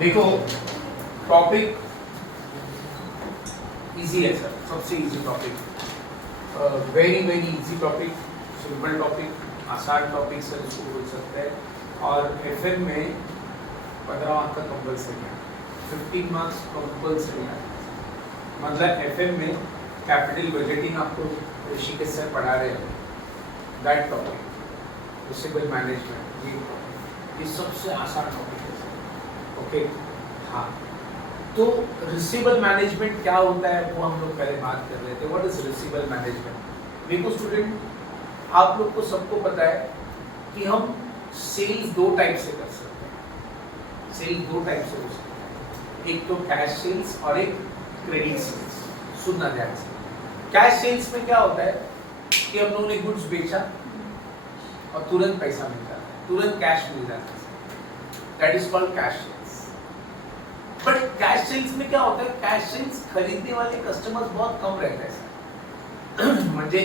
देखो topic easy है sir, सबसे easy topic, very very easy topic, simple topic, आसान टॉपिक सर इसको बोल सकते हैं। और एफएम में 15 मार्क्स का कंपल्सरी है, 15 मार्क्स कंपल्सरी है। मतलब एफएम में कैपिटल बजटिंग आपको ऋषिकेश सर पढ़ा रहे हैं, दैट टॉपिक रिसीवेबल मैनेजमेंट, ये सबसे आसान टॉपिक है सर। ओके हाँ, तो रिसीवेबल मैनेजमेंट क्या होता है वो हम लोग पहले बात कर रहे थे। What is receivable management? देखो स्टूडेंट, आप लोग को सबको पता है कि हम सेल्स दो टाइप से कर सकते हैं। सेल्स दो टाइप से हो सकते हैं, एक तो कैश सेल्स और एक क्रेडिट सेल्स। सुनना ध्यान से, कैश सेल्स में क्या होता है कि हम लोगों ने गुड्स बेचा और तुरंत पैसा मिल जाता है, तुरंत कैश मिल जाता है, that is called cash sales. But cash sales में क्या होता है, कैश सेल्स खरीदने वाले कस्टमर्स बहुत कम रहते हैं सर। म्हणजे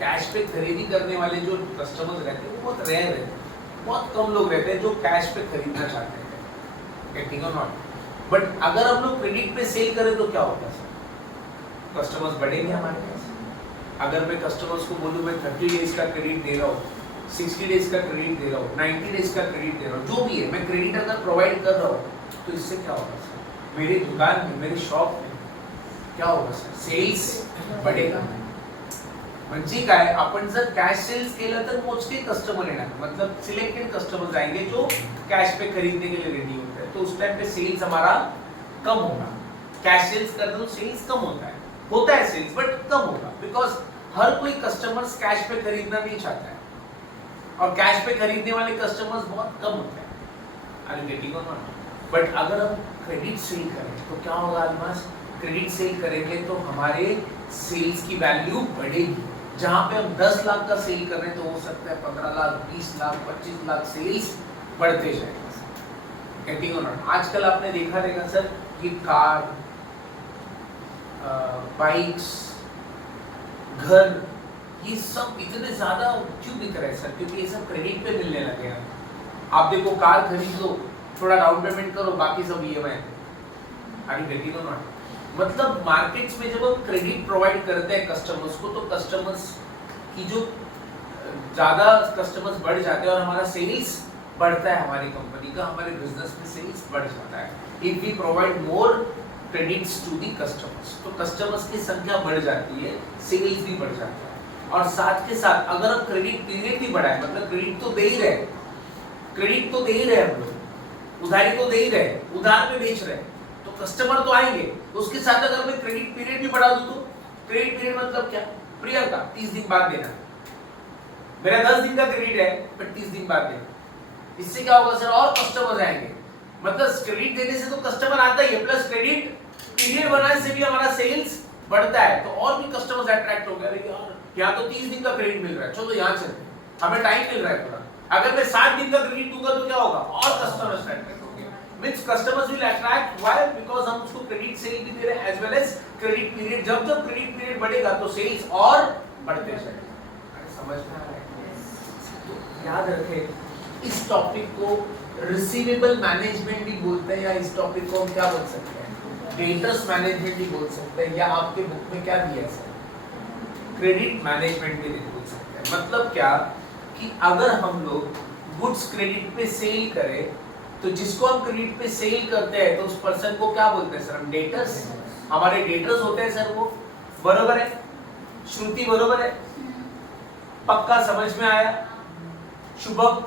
कैश पे खरीदी करने वाले जो कस्टमर्स रहते हैं वो बहुत रेयर रहते हैं, बहुत कम लोग रहते हैं जो कैश पे खरीदना चाहते हैं, गेटिंग और नॉट। बट अगर हम लोग क्रेडिट पे सेल करें तो क्या होगा सर, कस्टमर्स बढ़ेंगे हमारे पास। अगर मैं कस्टमर्स को बोलूं मैं 30 डेज का क्रेडिट दे रहा हूँ, 60 डेज का क्रेडिट दे रहा हूँ, 90 डेज का क्रेडिट दे रहा हूँ, जो भी है मैं क्रेडिट अगर प्रोवाइड कर रहा हूँ, तो इससे क्या होगा सर, मेरी दुकान में, मेरी शॉप में क्या होगा सर, सेल्स बढ़ेगा। म्हणजे काय, आपण जर कॅश सेल्स केलं तर मोजके कस्टमर येणार, मतलब सिलेक्टेड कस्टमर्स आएंगे जो कैश पे खरीदने के लिए रेडी होते हैं, तो उस टाइम पे सेल्स हमारा कम होगा। कैश सेल्स करते तो सेल्स कम होता है सेल्स बट कम होगा, बिकॉज हर कोई कस्टमर्स कैश पे खरीदना नहीं चाहता है और कैश पे खरीदने वाले कस्टमर्स बहुत कम होते हैं। आर यू गेटिंग और नॉट? बट अगर हम क्रेडिट सेल करें तो क्या होगा आलमास, क्रेडिट सेल करेंगे तो हमारे सेल्स की वैल्यू बढ़ेगी। जहां पे हम 10 लाख का सेल कर रहे हैं तो हो सकता है 15 लाख, 20 लाख, 25 लाख सेल्स बढ़ते जाएगा। गेटिंग और नॉट? आजकल आपने देखा रहेगा सर कि कार, बाइक्स, घर, ये सब इतने ज्यादा क्यों बिक रहे हैं सर? क्योंकि ये सब क्रेडिट पे मिलने लगे हैं। आप देखो कार खरीद लो, थोड़ा डाउन पेमेंट करो, बाकी सब ईएमआई। आर यू गेटिंग और नॉट? मतलब मार्केट्स में जब हम क्रेडिट प्रोवाइड करते हैं कस्टमर्स को, तो कस्टमर्स की जो ज्यादा कस्टमर्स बढ़ जाते हैं और हमारा सेल्स बढ़ता है, हमारी कंपनी का, हमारे बिजनेस में सेल्स बढ़ जाता है। If we provide more credits to the customers, तो कस्टमर्स की संख्या बढ़ जाती है, सेल्स भी बढ़ जाता है। और साथ के साथ अगर हम क्रेडिट पीरियड भी बढ़ाए, मतलब क्रेडिट तो दे ही रहे, क्रेडिट तो दे ही रहे हम लोग, उधारी तो दे ही रहे, उधार पे बेच रहे, तो कस्टमर तो आएंगे। तो उसके साथ अगर मैं क्रेडिट पीरियड भी बढ़ा दूं, तो क्रेडिट पीरियड मतलब क्या, प्रियंका 30 दिन बाद देना, मेरा 10 दिन का क्रेडिट है पर 30 दिन बाद देना। इससे क्या होगा सर, और कस्टमर्स आएंगे। मतलब क्रेडिट देने से तो कस्टमर आता ही है, प्लस क्रेडिट पीरियड बनाने से भी हमारा सेल्स बढ़ता है, तो और भी कस्टमर्स अट्रैक्ट हो गए। यार यहाँ तो 30 दिन का क्रेडिट मिल रहा है, चलो यहाँ चलते, हमें टाइम मिल रहा है थोड़ा। अगर मैं 7 दिन का क्रेडिट दूंगा तो क्या होगा, और कस्टमर्स अट्रैक्ट होंगे। Means customers will attract, why? Because हम उसको क्रेडिट सेल भी दे रहे हैं as well as credit period. जब जब क्रेडिट पीरियड बढ़ेगा तो सेल्स और बढ़ते जाएंगे। समझ में आ रहा है? तो याद रखें, इस टॉपिक को रिसीवेबल मैनेजमेंट भी बोलते हैं, या इस टॉपिक को हम क्या बोल सकते हैं, डेटर्स मैनेजमेंट भी बोल सकते हैं, या आपके बुक में क्या दिया है सर, क्रेडिट मैनेजमेंट भी बोल सकते हैं। मतलब क्या कि अगर हम लोग गुड्स क्रेडिट पे सेल करें, तो जिसको हम क्रेडिट पे सेल करते हैं तो उस पर्सन को क्या बोलते हैं सर, हम डेटर्स, हमारे डेटर्स होते हैं सर वो। बरोबर है श्रुति, बरोबर है? पक्का समझ में आया? शुभम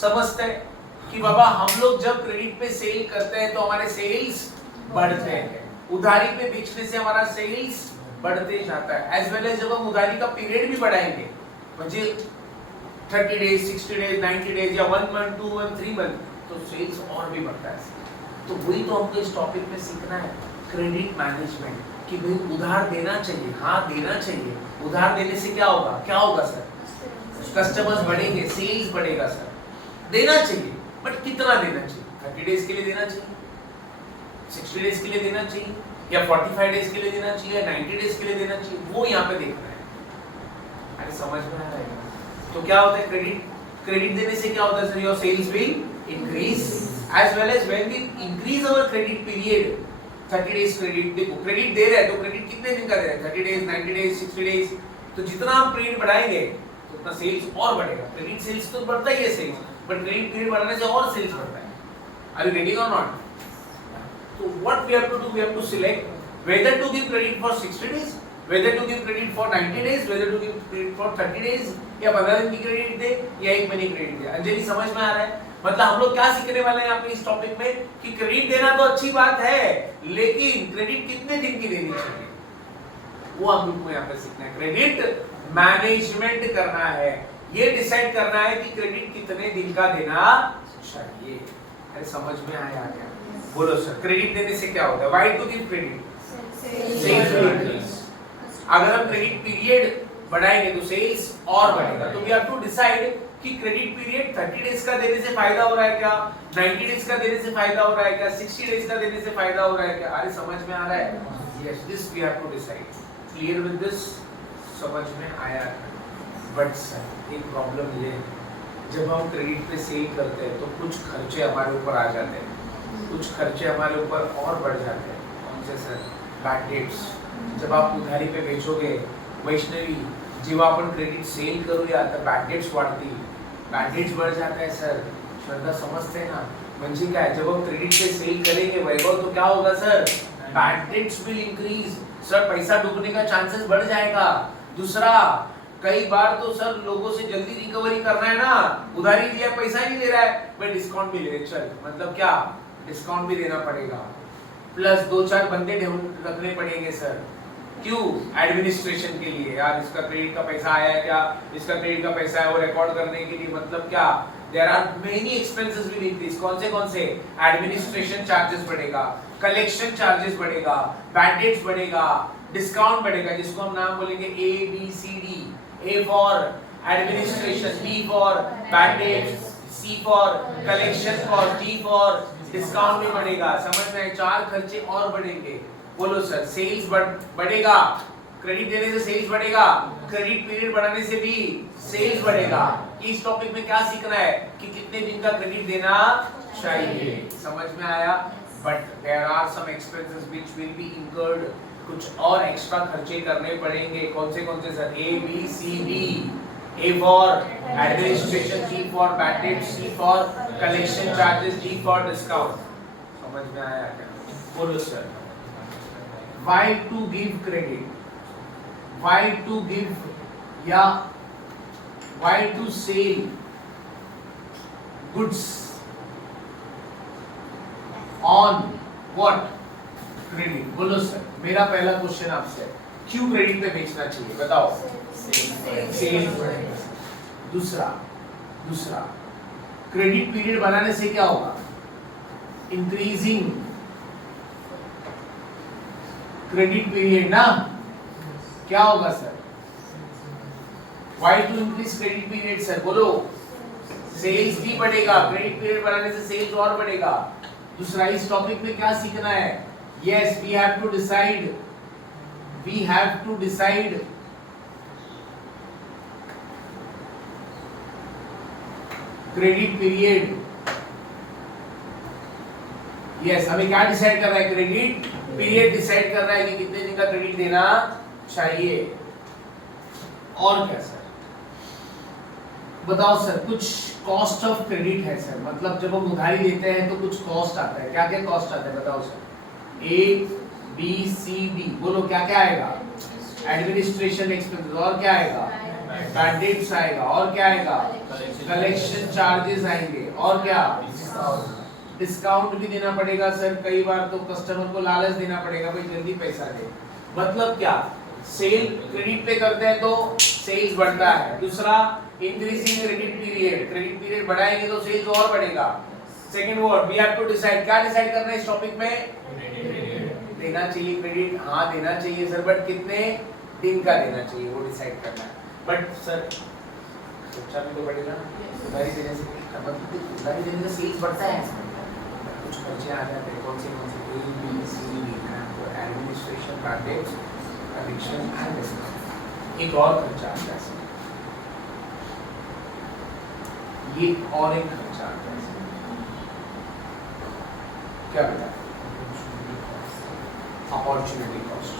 समझते हैं कि बाबा हम लोग जब क्रेडिट पे सेल करते हैं तो हमारे सेल्स बढ़ते हैं, उधारी पे बेचने से हमारा सेल्स बढ़ते जाता है। एज वेल एज जब हम उधारी का पीरियड भी बढ़ाएंगे, म्हणजे 30 डेज, 60 डेज, 90 डेज या 1 मंथ, 2 मंथ, 3 मंथ, तो सेल्स और भी बढ़ता है। तो वही तो हमको इस टॉपिक में सीखना है, क्रेडिट मैनेजमेंट, कि भाई उधार देना चाहिए, हाँ देना चाहिए। उधार देने से क्या होगा, क्या होगा सर, कस्टमर्स बढ़ेंगे, सेल्स बढ़ेगा सर। देना चाहिए, बट कितना देना चाहिए? 30 डेज के लिए देना चाहिए, 60 डेज के लिए देना चाहिए, या 45 डेज के लिए देना चाहिए, या 90 डेज के लिए देना चाहिए, वो यहाँ पे देखना है। अरे समझ में आ रहा है? तो क्या होता है, क्रेडिट देने से क्या होता है sir, your sales will increase as well as when we increase our credit period, 30 days credit, देखो क्रेडिट दे रहे हैं तो क्रेडिट कितने दिन का दे रहे हैं, 30 डेज, 90 डेज, 60 डेज, तो जितना हम क्रेडिट बढ़ाएंगे तो उतना सेल्स और बढ़ेगा। क्रेडिट सेल्स तो बढ़ता ही है सेल्स, बट क्रेडिट पीरियड बढ़ाने से और सेल्स बढ़ता है। आर यू गेटिंग और not? So what we have to do, we have to select whether to give credit for 60 days, whether to give credit for 90 days, whether to give credit for 30 days, या 15 दिन की credit दे या 1 महीने की credit दे। अंजलि समझ में आ रहा है? मतलब हम लोग क्या सीखने वाले हैं यहाँ पे इस टॉपिक में कि क्रेडिट देना तो अच्छी बात है, लेकिन क्रेडिट कितने दिन की देनी चाहिए वो हम लोग को यहाँ पे सीखना है। क्रेडिट मैनेजमेंट करना है, ये डिसाइड करना है कि क्रेडिट कितने दिन का देना चाहिए। अरे समझ में आया क्या? बोलो सर। क्रेडिट देने से क्या होता है? Why to give credit? Sales will increase. अगर हम क्रेडिट पीरियड बढ़ाएंगे तो सेल्स और बढ़ेगा। तो वी हैव टू डिसाइड कि क्रेडिट पीरियड 30 डेज का देने से फायदा हो रहा है क्या, 90 डेज का देने से फायदा हो रहा है क्या, 60 डेज का देने से फायदा हो रहा है क्या। अरे समझ में आ रहा है? Yes, this we have to decide. Clear with this? समझ में आया? बट सर एक प्रॉब्लम ये है, जब हम क्रेडिट पे सेल करते हैं तो कुछ खर्चे हमारे ऊपर आ जाते हैं, कुछ खर्चे हमारे ऊपर और बढ़ जाते हैं। कौन से सर? Bad debts. जब आप उधारी पे बेचोगे वैष्णवी, जेव्हा आपण क्रेडिट सेल करूया तर बॅड डेट्स वाढतील, बॅड डेट्स बढ़ जाता है सर। श्रद्धा समझते ना? म्हणजे काय, जब हम क्रेडिट पे सेल करेंगे वैभव तो क्या होगा sir? Bad debts will increase sir, पैसा डूबने का चांसेस बढ़ जाएगा। दूसरा, कई बार तो सर लोगों से जल्दी रिकवरी करना है ना, उधारी लिया पैसा ही दे रहा है, मैं डिस्काउंट भी ले रहे, चल मतलब क्या डिस्काउंट भी देना पड़ेगा, प्लस 2-4 बंदे रखने पड़ेंगे सर। क्यों? एडमिनिस्ट्रेशन के लिए, यार इसका क्रेडिट का पैसा आया है क्या, इसका क्रेडिट का पैसा है वो रिकॉर्ड करने के लिए, मतलब क्या, there are many expenses will increase. कौन से? एडमिनिस्ट्रेशन चार्जेस बढ़ेगा, कलेक्शन चार्जेस बढ़ेगा, बैड डेट्स बढ़ेगा, डिस्काउंट बढ़ेगा, जिसको हम नाम बोलेंगे ABCD। A for administration, B for bad debts, C for collection cost, D for discount भी बढ़ेगा। समझ में आए? 4 खर्चे और बढ़ेंगे। बोलो सर। सेल्स बढ़ेगा, क्रेडिट देने से सेल्स बढ़ेगा, क्रेडिट पीरियड बढ़ाने से भी सेल्स बढ़ेगा। इस टॉपिक में क्या सीखना है कि कितने दिन का क्रेडिट देना चाहिए। समझ में आया? But there are some expenses which will be incurred, कुछ और एक्स्ट्रा खर्चे करने पड़ेंगे। कौन से sir? ABCD। A for administration, C for bad debt, C for collection charges, D for discount। समझ में आया क्या? बोलो sir. Why to give credit? Why to give या why to sell goods on what? Credit. बोलो sir. मेरा पहला question आपसे, क्यों क्रेडिट पे बेचना चाहिए बताओ? सेल बढ़ेगा। दूसरा क्रेडिट पीरियड बनाने से क्या होगा? इंक्रीजिंग क्रेडिट पीरियड ना, क्या होगा sir? Why to increase credit period sir? बोलो। सेल्स भी बढ़ेगा, क्रेडिट पीरियड बनाने से सेल्स और बढ़ेगा। दूसरा, इस टॉपिक में क्या सीखना है? Yes, we have to decide credit period. Yes, हमें क्या डिसाइड करना है? क्रेडिट पीरियड डिसाइड करना है कि कितने दिन का क्रेडिट देना चाहिए। और क्या सर? बताओ सर। कुछ कॉस्ट ऑफ क्रेडिट है सर, मतलब जब हम उधारी लेते हैं तो कुछ कॉस्ट आता है। क्या क्या कॉस्ट आता है बताओ सर? ABCD। बोलो क्या क्या आएगा? एडमिनिस्ट्रेशन एक्सपेंसेस, और क्या आएगा? बैड डेट्स आएगा, और क्या आएगा? कलेक्शन चार्जेस आएंगे, और क्या? डिस्काउंट भी देना पड़ेगा सर। कई बार तो कस्टमर को लालच देना पड़ेगा, भाई जल्दी पैसा दे। मतलब क्या? सेल क्रेडिट पे करते हैं तो सेल्स बढ़ता है। दूसरा, इंक्रीजिंग क्रेडिट पीरियड बढ़ाएंगे तो सेल्स और बढ़ेगा। Second word, we have to decide. क्या डिसाइड करना है इस टॉपिक में? देना चाहिए क्रेडिट, हाँ देना चाहिए सर, बट कितने दिन का देना चाहिए वो डिसाइड करना है। बट सर सोचा भी तो बढ़ेगा ना, उधारी देने से उधारी देने से सेल्स बढ़ता है, कुछ खर्चे आ जाते हैं। कौन से ABCD, administration, bad debts, collection and discount. एक और खर्चा आता है, ये और एक खर्चा आता है। क्या बेटा? Opportunity cost.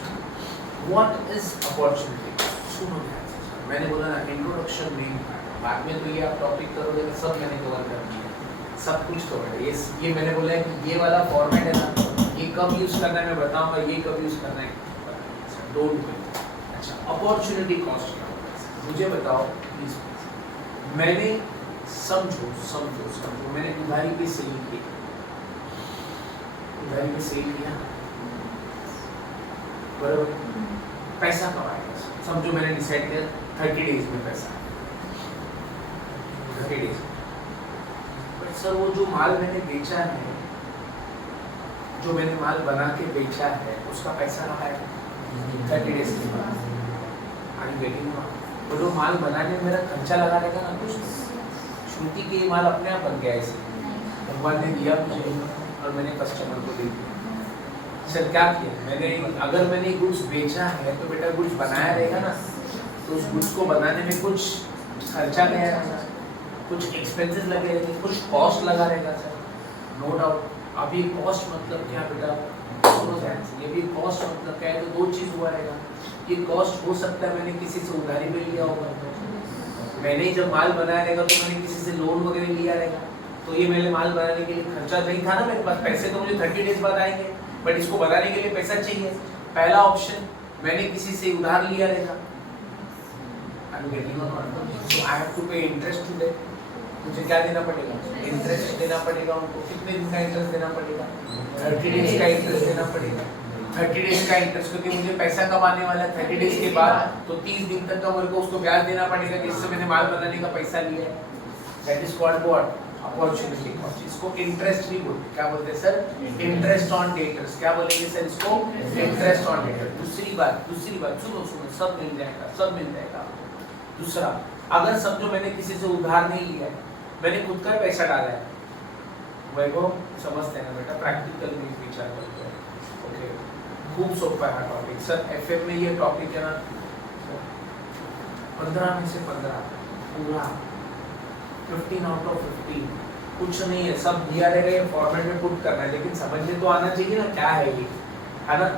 What is opportunity cost? सुनो ध्यान से, मैंने बोला ना इंट्रोडक्शन में, बाद में तो ये आप टॉपिक करोगे तो सब मैंने कवर कर दिया, सब कुछ कवर है। ये मैंने बोला है कि ये वाला फॉर्मेट है ना, ये कब यूज करना है मैं बताऊंगा, ये कब यूज करना है डोंट डू। अच्छा, अपॉर्चुनिटी कॉस्ट क्या होता है मुझे बताओ प्लीज। मैंने समझो मैंने उधारी पे सेल किया, उधारी पे सेल किया बराबर, पैसा कमाएगा। समझो मैंने डिसाइड किया 30 डेज में पैसा, 30 डेज। बट सर वो जो माल मैंने बेचा है, जो मैंने माल बना के बेचा है, उसका पैसा कहाँ आएगा 30 डेज के बाद? I getting? वो जो माल बनाने में मेरा खर्चा लगा रहेगा ना, कुछ श्रुति के माल अपने आप बन गया ऐसे, भगवान ने दिया मुझे और मैंने कस्टमर को दे दिया। सर क्या किया मैंने? अगर मैंने गुड्स बेचा है तो बेटा गुड्स बनाया रहेगा ना, तो उस गुड्स को बनाने में कुछ खर्चा गया रहेगा, कुछ एक्सपेंसेस लगे रहेंगे, कुछ कॉस्ट लगा रहेगा सर, नो डाउट। अभी कॉस्ट मतलब क्या बेटा? सुनो ध्यान से, ये भी कॉस्ट मतलब क्या है? तो दो चीज हुआ रहेगा। ये कॉस्ट हो सकता है मैंने किसी से उधारी पे लिया होगा, मैंने जब माल बनाया रहेगा तो मैंने किसी से लोन वगैरह लिया रहेगा, तो ये मेरे माल बनाने के लिए खर्चा नहीं था ना मेरे पास। पैसे तो मुझे 30 डेज बाद आएंगे, बट इसको बनाने के लिए पैसा चाहिए। पहला ऑप्शन, मैंने किसी से उधार लिया रहेगा, so I have to pay interest to them। मुझे क्या देना पड़ेगा? इंटरेस्ट देना पड़ेगा उनको। कितने दिन का इंटरेस्ट देना पड़ेगा? 30 डेज का इंटरेस्ट देना पड़ेगा। 30 डेज का इंटरेस्ट, क्योंकि मुझे पैसा कमाने वाला है 30 डेज के बाद, तो 30 दिन तक का मेरे को उसको ब्याज देना पड़ेगा जिससे मैंने माल बनाने का पैसा लिया है। That is called what? Opportunity cost. इसको इंटरेस्ट भी बोलते, क्या बोलते हैं सर? Interest on debtors. क्या बोलेंगे सर इसको? Interest on debtors. दूसरी बात सुनो, सब मिल जाएगा। दूसरा, अगर समझो मैंने किसी से उधार नहीं लिया है, मैंने खुद का पैसा डाला है, वैभव समझते हैं ना बेटा, प्रैक्टिकल में विचार करते हैं। ओके, खूब सोपा है टॉपिक सर। एफएम में ये टॉपिक है ना 15 में से 15 पूरा 15 आउट ऑफ 15 कुछ नहीं है, सब दिया रहेगा, फॉर्मेट में पुट करना है, लेकिन समझने तो आना चाहिए ना क्या है ये, है ना?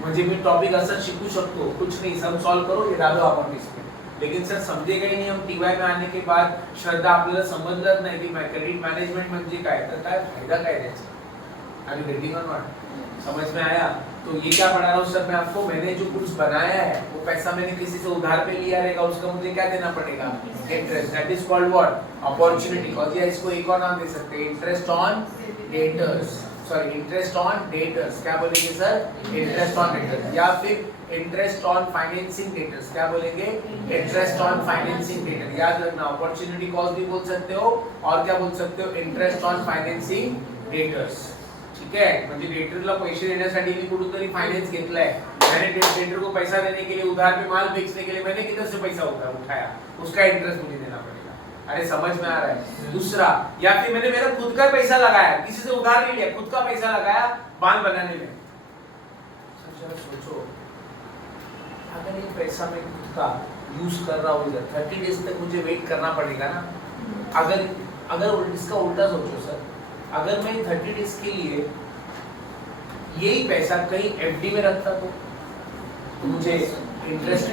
म्हणजे मी टॉपिक असं शिकू शकतो, कुछ नहीं, सब सॉल्व करो, ये डालो आपण इसमें, लेकिन सर समजेगा ही नहीं। हम टीवाय में आने के बाद श्रद्धा आपल्याला समजलंच नाही की क्रेडिट मॅनेजमेंट म्हणजे काय, तर काय फायदा काय त्याचा? आणि रेटिंग ऑन व्हाट समझ में आया? तो ये क्या पढ़ा रहा हूँ सर मैं आपको, मैंने जो गुड्स बनाया है वो पैसा मैंने किसी से उधार पे लिया रहेगा, उसका मुझे क्या देना पड़ेगा? Interest. That is called what? Opportunity cost. या इसको एक और नाम दे सकते हैं, interest on debtors, sorry interest on debtors. क्या बोलेंगे सर? Interest on debtors. या फिर इंटरेस्ट ऑन फाइनेंसिंग डेटर्स। क्या बोलेंगे? Interest on financing debtor. याद रखना, अपॉर्चुनिटी कॉस्ट भी बोल सकते हो और क्या बोल सकते हो? Interest on financing debtors. ठीक है, म्हणजे डेटरला पैसे देण्यासाठी मी कुठूनतरी फाइनेंस घेतलाय, मैंने डेटर को पैसा देने के लिए, उधार पे माल बेचने के लिए मैंने किधर से पैसा उठाया, उसका इंटरेस्ट मुझे देना पड़ेगा। अरे समझ में आ रहा है? दूसरा, या फिर मैंने मेरा खुद का पैसा लगाया, किसी से उधार नहीं लिया, खुद का पैसा लगाया माल बनाने में। जरा सोचो, अगर ये पैसा मैं खुद का यूज कर रहा हूँ इधर 30 डेज तक मुझे वेट करना पड़ेगा ना। अगर इसका उल्टा सोचो सर, अगर मैं 30 डेज के लिए यही पैसा कहीं एफडी में रखता तो मुझे इंटरेस्ट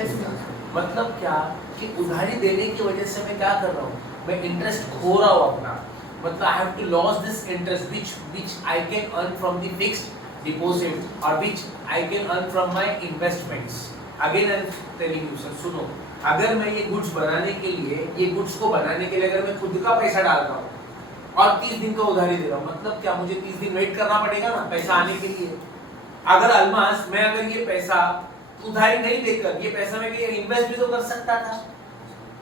मतलब क्या कि उधारी देने की वजह से मैं क्या कर रहा हूँ, मैं इंटरेस्ट खो रहा हूँ अपना, मतलब I have to loss this interest which I can earn from the fixed deposit or which I can earn from my investments। Again I am telling you sir, सुनो, अगर मैं ये गुड्स बनाने के लिए, ये गुड्स को बनाने के लिए अगर मैं खुद का पैसा डाल रहा हूँ और 30 दिन का उधारी दे रहा हूँ, मतलब क्या मुझे 30 दिन वेट करना पड़ेगा ना पैसा आने के लिए। अगर अलमास मैं अगर ये पैसा उधारी नहीं देकर, ये पैसा मैं इन्वेस्ट भी तो कर सकता था।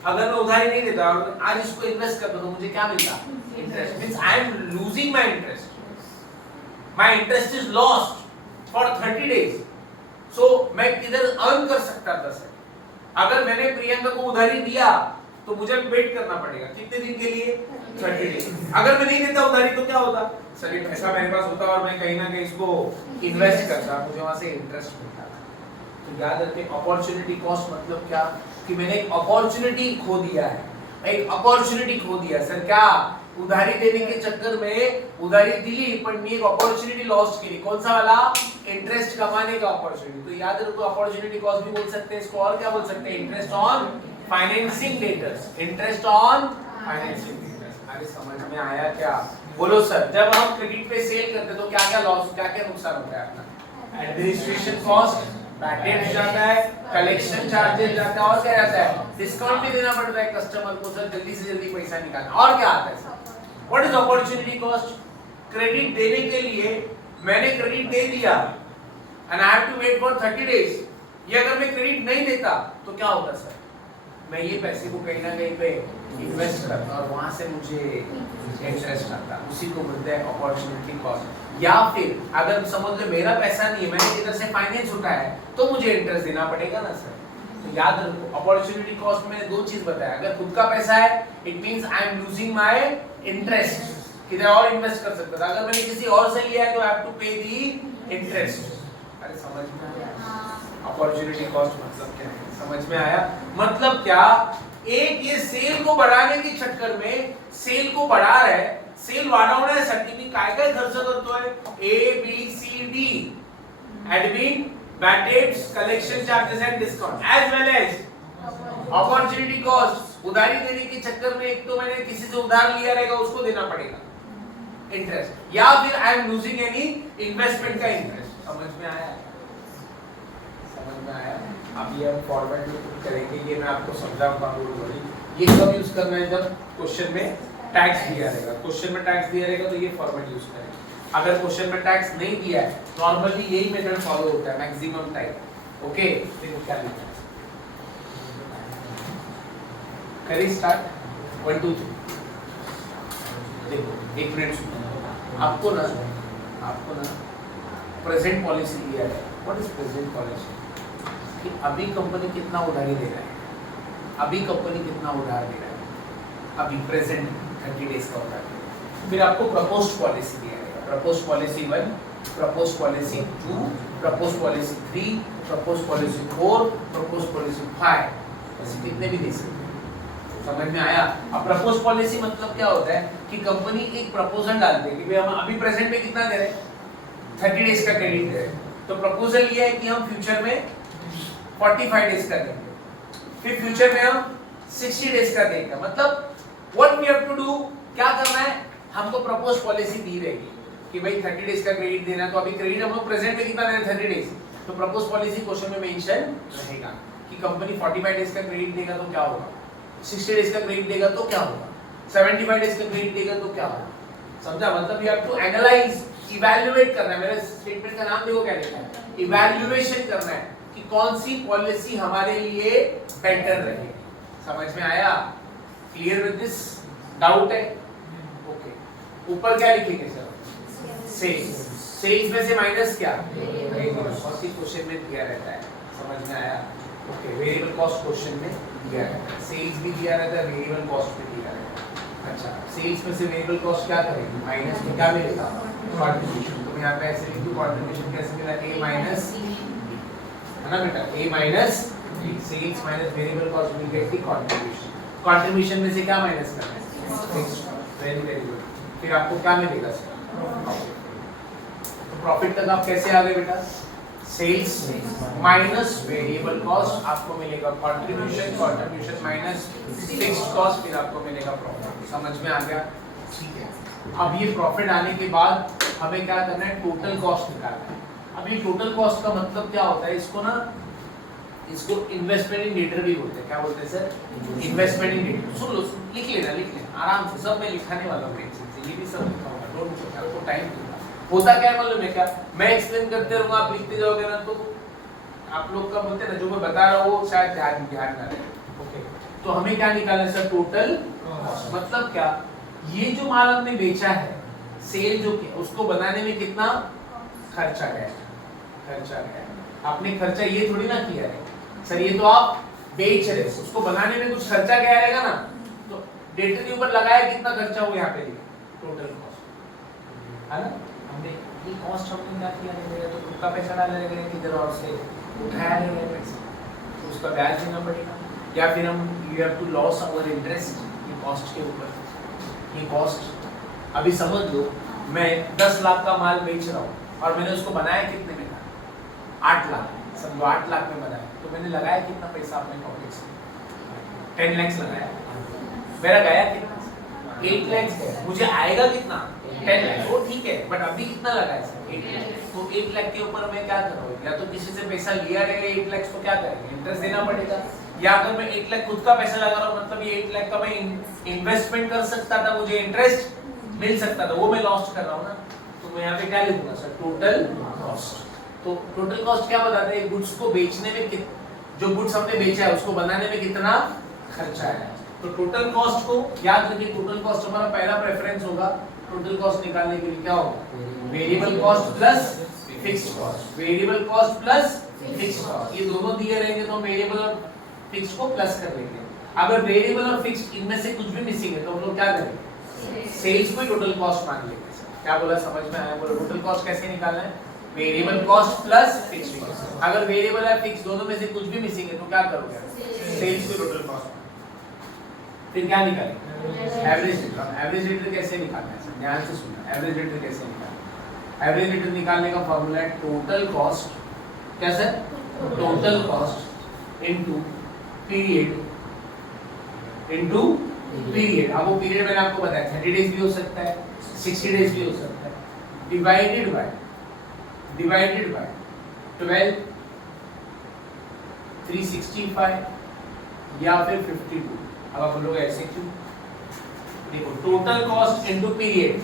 अगर मैं उधारी नहीं देता और आज इसको इन्वेस्ट करता तो मुझे क्या मिलता? Interest. Means I am losing my interest, my interest is lost for 30 days. So मैं किधर अर्न कर सकता था सर? अगर मैंने प्रियंका को उधारी दिया तो मुझे वेट करना पड़ेगा कितने दिन के लिए? 30 डेज। अगर मैं नहीं देता उधारी तो क्या होता सर? ये पैसा मेरे पास होता और मैं कहीं ना कहीं इसको इन्वेस्ट करता, मुझे वहां से इंटरेस्ट मिलता था। तो याद रखें, अपॉर्चुनिटी कॉस्ट मतलब क्या कि मैंने एक अपॉर्चुनिटी खो दिया है, एक अपॉर्चुनिटी खो दिया सर। क्या? उधारी देने के चक्कर में उधारी दिली पण मी एक अपॉर्चुनिटी लॉस्ट केली. कौन सा वाला? इंटरेस्ट कमाने का अपॉर्चुनिटी. तो याद रखो अपॉर्चुनिटी कॉस्ट भी बोल सकते हैं इसको. और क्या बोल सकते हैं? Interest on financing debtors. Interest on financing debtors. अरे समझ में आया क्या? बोलो सर. जब हम क्रेडिट पे सेल करते तो क्या क्या लॉस, क्या क्या नुकसान होता है अपना? एडमिनिस्ट्रेशन कॉस्ट, पैटेंट जाता है, कलेक्शन चार्जेस जाता है, और क्या जाता है? डिस्काउंट भी देना पड़ता है कस्टमर को. सर जल्दी से जल्दी पैसा निकालना. और क्या आता है? What is opportunity cost? Credit देने के लिए मैंने क्रेडिट दे दिया and I have to wait for 30 days. ये अगर मैं क्रेडिट नहीं देता तो क्या होता सर? मैं ये पैसे को कहीं ना कहीं पे इन्वेस्ट करता और वहां से मुझे इंटरेस्ट आता. उसी को बोलते हैं अपॉर्चुनिटी कॉस्ट. या फिर अगर समझ लो मेरा पैसा नहीं है, मैंने इधर से फाइनेंस उठाया है, तो मुझे इंटरेस्ट देना पड़ेगा ना सर. तो याद रखो अपॉर्चुनिटी कॉस्ट में दो चीज बताया. अगर खुद का पैसा है it means I am losing my interest. किधर और इन्वेस्ट कर सकता था. अगर मैंने किसी और से लिया है तो आई हैव टू पे दी इंटरेस्ट. अरे समझ में आया अपॉर्चुनिटी कॉस्ट मतलब क्या है? समझ में आया मतलब क्या? एक ये सेल को बढ़ाने के चक्कर में सेल को बढ़ा रहा है. सेल वाढवण्यासाठी मी काय काय खर्च करतोय? A B C D. Admin, bad debts, collection charges and discount as well as opportunity cost. उधारी देने के चक्कर में एक तो मैंने किसी से उधार लिया रहेगा उसको देना पड़ेगा इंटरेस्ट, या फिर आई एम लूजिंग एनी इन्वेस्टमेंट का इंटरेस्ट. समझ में आया? समझ में आया? अब ये हम फॉर्मेट में पुट करेंगे. ये मैं आपको समझाऊंगा पूरी. ये कब यूज करना है? जब क्वेश्चन में टैक्स दिया रहेगा. क्वेश्चन में टैक्स दिया रहेगा तो ये फॉर्मेट यूज करेंगे. अगर क्वेश्चन में टैक्स नहीं दिया है नॉर्मली यही मेथड फॉलो होता है मैक्सिमम टाइम. ओके देखो क्या लिखा है. करिए स्टार्ट. 1 2 3. देखो एक मिनट सुनो. आपको ना प्रेजेंट पॉलिसी दिया है. What is present policy? कि अभी कंपनी कितना उधारी दे रहा है, अभी कंपनी कितना उधार दे रहा है, अभी प्रेजेंट 30 डेज का उधार. फिर आपको प्रपोज्ड पॉलिसी दिया है. Proposed policy 1, proposed policy 2, proposed policy 3, proposed policy 4, proposed policy 5. ऐसे कितने भी दे सकते हैं. समझ में आया? अब प्रपोज पॉलिसी मतलब क्या होता है कि कंपनी एक प्रपोजल डालती है कि भाई हम अभी प्रेजेंट में कितना दे रहे हैं, 30 डेज का क्रेडिट दे रहे हैं. तो प्रपोजल ये है कि हम फ्यूचर में 45 डेज का देंगे, फिर फ्यूचर में हम 60 डेज का देंगे. मतलब what we have to do, क्या करना है? हमको प्रपोज पॉलिसी दी रहेगी कि भाई 30 डेज का क्रेडिट देना है. तो अभी क्रेडिट हम लोग प्रेजेंट में कितना दे रहे हैं? 30 डेज. तो प्रपोज पॉलिसी क्वेश्चन में मेंशन रहेगा कि कंपनी 45 डेज का क्रेडिट देगा तो क्या होगा, 60 डेज का क्रेडिट देगा तो क्या होगा, 75 डेज का क्रेडिट देगा तो क्या होगा. समझा? मतलब you have to analyse, evaluate करना है. मेरे स्टेटमेंट का नाम देखो क्या लिखा है, इवैल्यूएशन करना है कि कौन सी पॉलिसी हमारे लिए बेटर रहेगी. समझ में आया? Clear with this? डाउट है? ओके. ऊपर क्या लिखेंगे सर? सेल्स. सेल्स में से माइनस क्या? Variable cost. क्वेश्चन में दिया रहता है. समझ में आया? ओके. वेरिएबल कॉस्ट क्वेश्चन में दिया रहता है. सेल्स भी दिया रहता है, वेरिएबल कॉस्ट भी दिया रहता है. अच्छा, सेल्स में से वेरिएबल कॉस्ट क्या करेगी? माइनस. तो क्या मिलेगा? कंट्रीब्यूशन. तो यहाँ पे ऐसे लिख दो कंट्रीब्यूशन कैसे मिला? a माइनस, है ना बेटा, a minus sales minus variable cost will get the contribution. Contribution में से क्या माइनस करना है? फिक्स्ड. Very very good. फिर आपको क्या मिलेगा सर? तो प्रॉफिट तक आप कैसे आ गए बेटा? सेल्स माइनस वेरिएबल कॉस्ट, आपको मिलेगा contribution, contribution minus fixed cost, फिर आपको मिलेगा प्रॉफिट. समझ में आ गया? ठीक है. अब ये प्रॉफिट आने के बाद हमें क्या करना है? टोटल कॉस्ट निकालना है. अब ये टोटल कॉस्ट का मतलब क्या होता है? इसको इन्वेस्टमेंट इन डेटर भी बोलते हैं. क्या बोलते हैं सर? Investment in debtor. सुन लो, लिख लेना आराम से. सब मैं लिखाने वाला हूँ. ये भी सब लिखाऊंगा. डोंट वरी, आपको टाइम दूंगा. होता क्या है मालूम है क्या? मैं एक्सप्लेन करते रहूंगा, आप लिखते जाओगे ना तो आप लोग का बोलते हैं ना, जो मैं बता रहा हूँ वो शायद ध्यान ना रहे. ओके. तो हमें क्या निकालना है सर? Total cost. मतलब क्या? ये जो माल हमने बेचा है, सेल जो किया, उसको बनाने में कितना खर्चा गया. आपने खर्चा ये थोड़ी ना किया है सर, ये तो आप बेच रहे, उसको बनाने में कुछ खर्चा गया रहेगा ना. तो डेटा के ऊपर लगाया कितना खर्चा हो, यहाँ पे लिखा टोटल कॉस्ट, है ना. हमने ये कॉस्ट हमने क्या किया है? तो खुद का पैसा डाला रहेगा किधर और से उठाया रहेगा पैसा, तो उसका ब्याज देना पड़ेगा. या फिर हम you have to loss our interest ये कॉस्ट के ऊपर. ये कॉस्ट। अभी समझ लो मैं 10 लाख का माल बेच रहा हूँ और मैंने उसको बनाया कितने में, 8 लाख, समझो 8 लाख में बनाया, तो मैंने लगाया कितना पैसा अपने पॉकेट से, 10 लाख लगाया, मेरा गया कितना, 8 लाख है, मुझे आएगा कितना, 10 लाख, वो ठीक है, बट अभी कितना लगाया सर, 8 लाख, तो 8 लाख के ऊपर मैं क्या करूँ, या तो किसी से पैसा लिया रहेगा 8 लाख, तो क्या करेंगे, इंटरेस्ट देना पड़ेगा, या अगर मैं 8 लाख खुद का पैसा लगा रहा हूँ, मतलब ये 8 लाख का मैं इन्वेस्टमेंट कर सकता था, मुझे इंटरेस्ट मिल सकता था, वो मैं लॉस्ट कर रहा हूँ ना, तो मैं यहाँ पे क्या लिखूंगा सर, टोटल कॉस्ट। तो टोटल कॉस्ट क्या बताता है, गुड्स को बेचने में जो गुड्स हमने बेचा है उसको बनाने में कितना खर्चा है। तो टोटल कॉस्ट को याद रखिए, टोटल कॉस्ट हमारा पहला प्रेफरेंस होगा, टोटल कॉस्ट निकालने के लिए क्या होगा, variable cost plus fixed cost, variable cost plus fixed cost, ये दोनों दिए रहेंगे तो वेरिएबल और फिक्स्ड को प्लस कर लेंगे। अगर वेरिएबल और फिक्स्ड इनमें से कुछ भी मिसिंग है तो हम लोग क्या करेंगे, सेल्स को टोटल कॉस्ट मान लेंगे। क्या बोला, समझ में आया, बोलो टोटल कॉस्ट कैसे निकालना है, variable cost plus fixed cost. अगर वेरिएबल या फिक्स दोनों में से कुछ भी मिसिंग है तो क्या करोगे, सेल्स को टोटल कॉस्ट। फिर क्या निकालेंगे, एवरेज रिटर्न। एवरेज रिटर्न कैसे निकालना है, ध्यान से सुनना, एवरेज रिटर्न कैसे निकालना है। एवरेज रिटर्न निकालने का फॉर्मूला है टोटल कॉस्ट, क्या sir, total cost into period, into period. अब वो पीरियड मैंने आपको बताया 30 डेज भी हो सकता है, 60 डेज भी हो सकता है, डिवाइडेड बाय 12, 365 या फिर 52। अब आप बोलोगे ऐसे क्यों, देखो total cost into period,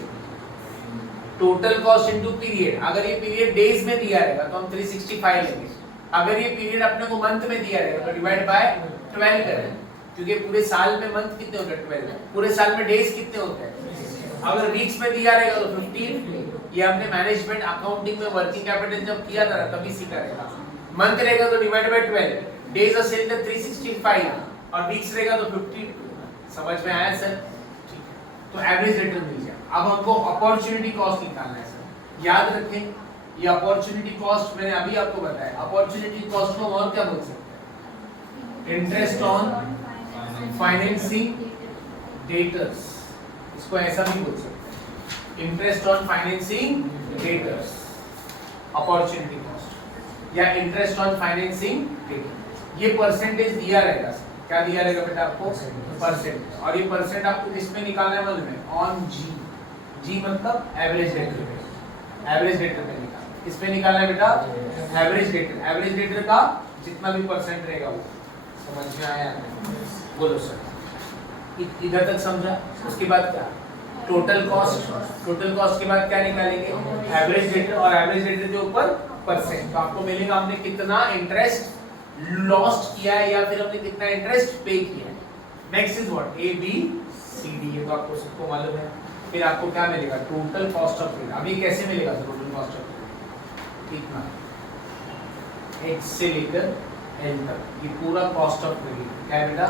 total cost into period. अगर ये पीरियड डेज में दिया रहेगा तो हम 365 लेंगे, अगर ये पीरियड अपने को मंथ में दिया रहेगा तो डिवाइड बाय 12 करें, क्योंकि पूरे साल में मंथ कितने होते हैं, 12, पूरे साल में डेज कितने होते हैं, अगर वीक्स में दिया रहेगा तो 15। ये हमने मैनेजमेंट अकाउंटिंग में वर्किंग कैपिटल जब किया था तभी सीखा रहेगा। मंथ रहेगा तो divide by 12, days of sale 365 और वीक्स रहेगा तो 52। समझ में आया सर, ठीक है। तो एवरेज रिटर्न मिल गया। अब हमको अपॉर्चुनिटी कॉस्ट निकालना है सर, याद रखें ये अपॉर्चुनिटी कॉस्ट मैंने अभी आपको बताया, अपॉर्चुनिटी कॉस्ट को और क्या बोल सकते हैं, इंटरेस्ट ऑन फाइनेंसिंग डेटर्स, इसको ऐसा भी बोल सकते हैं, interest on financing debtors, opportunity cost या इंटरेस्ट ऑन फाइनेंसिंग डेटर्स। ये परसेंटेज दिया रहेगा, क्या दिया रहेगा बेटा आपको, परसेंट, और ये परसेंट आपको किस में निकालना है, मालूम है, ऑन जी। जी मतलब एवरेज डेटर पे, एवरेज डेटर पे निकालना, किस पे निकालना है बेटा, एवरेज डेटर। एवरेज डेटर का जितना भी परसेंट रहेगा वो, समझ में आया, बोलो सर, इधर तक समझा। उसके बाद क्या, टोटल कॉस्ट, टोटल कॉस्ट के बाद क्या निकालेंगे, एवरेज डेटर, और एवरेज डेटर के ऊपर परसेंट। तो आपको मिलेगा हमने कितना इंटरेस्ट लॉस्ट किया है या फिर हमने कितना इंटरेस्ट पे किया है। Next is what, A B C D, ये तो आपको सबको मालूम है। फिर आपको क्या मिलेगा, टोटल कॉस्ट ऑफ क्रेडिट। अभी कैसे मिलेगा टोटल कॉस्ट ऑफ क्रेडिट, कितना, एक्स से लेकर एल तक, ये पूरा कॉस्ट ऑफ क्रेडिट क्या है बेटा,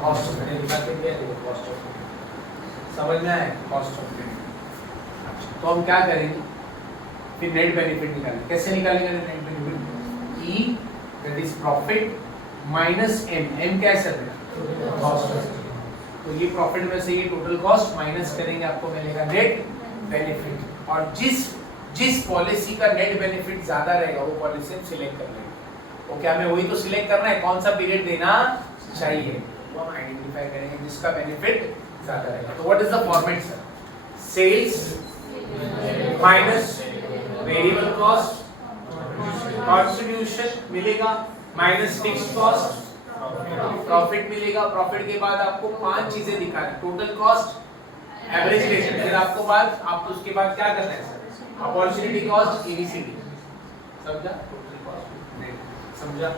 कॉस्ट ऑफ क्रेडिट लिखा के दिया है, कॉस्ट ऑफ क्रेडिट, समझ में आया, कॉस्ट ऑफ क्रेडिट। अच्छा, तो हम क्या करेंगे, फिर नेट बेनिफिट निकालेंगे। कैसे निकालेंगे net benefit, E that is profit minus M, M क्या है सर बेटा, कॉस्ट ऑफ। तो ये प्रॉफिट में से ये टोटल कॉस्ट माइनस करेंगे, आपको मिलेगा नेट बेनिफिट। और जिस पॉलिसी का नेट बेनिफिट ज्यादा रहेगा वो पॉलिसी हम सिलेक्ट कर लेंगे। ओके, हमें वही तो सिलेक्ट करना है, कौन सा पीरियड देना चाहिए वो हम आइडेंटिफाई करेंगे जिसका बेनिफिट ज्यादा रहेगा। तो what is the format sir, sales minus variable cost, contribution मिलेगा माइनस फिक्स्ड कॉस्ट, प्रॉफिट मिलेगा। प्रॉफिट के बाद आपको 5 चीजें दिखाना है, टोटल कॉस्ट, एवरेज रेट, फिर आपको बाद आपको उसके बाद क्या करना है सर, अपॉर्चुनिटी कॉस्ट, ईवीसीडी, समझा, टोटल कॉस्ट, समझा।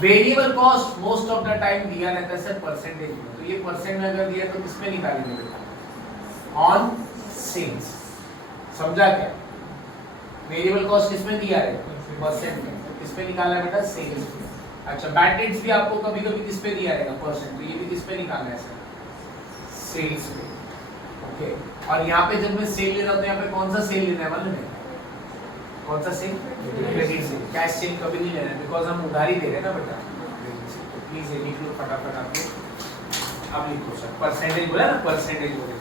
Variable cost most of the time दिया रहता है सर परसेंटेज में, तो ये परसेंट में अगर दिया तो किसमें निकालेंगे बेटा, ऑन सेल्स, समझा क्या। वेरिएबल कॉस्ट किसमें दिया है, परसेंट में, तो किसमें निकालना है बेटा, सेल्स में। अच्छा, बैड डेट्स भी आपको कभी-कभी किस पे दिया रहेगा, परसेंट, तो ये भी किस पे निकालना है सर, सेल्स पे। ओके, और यहाँ पे जब मैं सेल ले रहा हूँ तो यहाँ पे कौन सा सेल लेना है मालूम है, कौन सा sale, credit sale. Cash sale कभी नहीं लेना है बिकॉज हम उधारी दे रहे हैं ना बेटा। तो प्लीज ये लिख लो फटाफट, आप लोग अब लिखो सर, परसेंटेज बोला ना, परसेंटेज बोले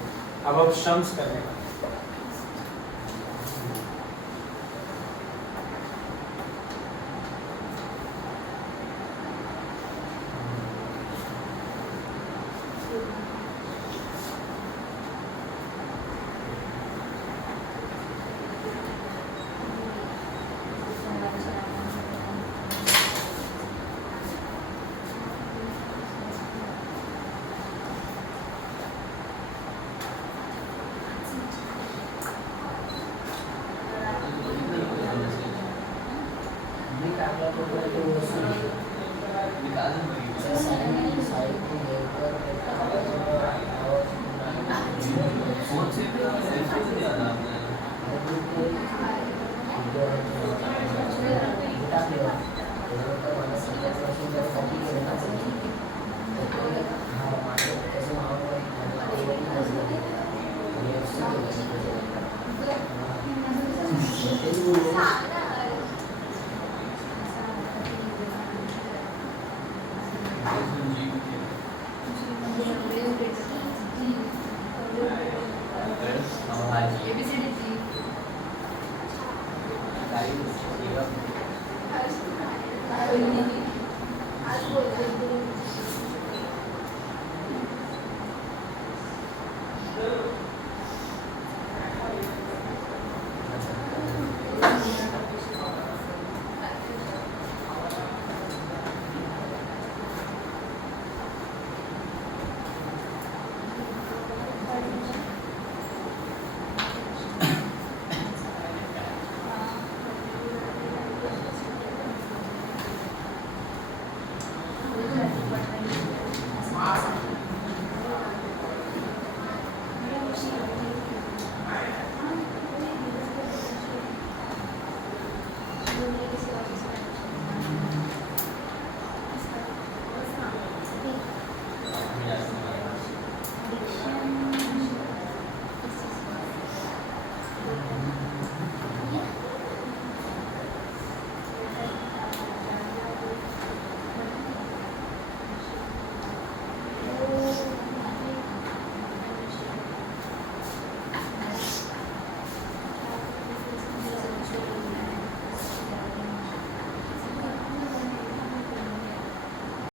अब शम्स करने का। आज बोलते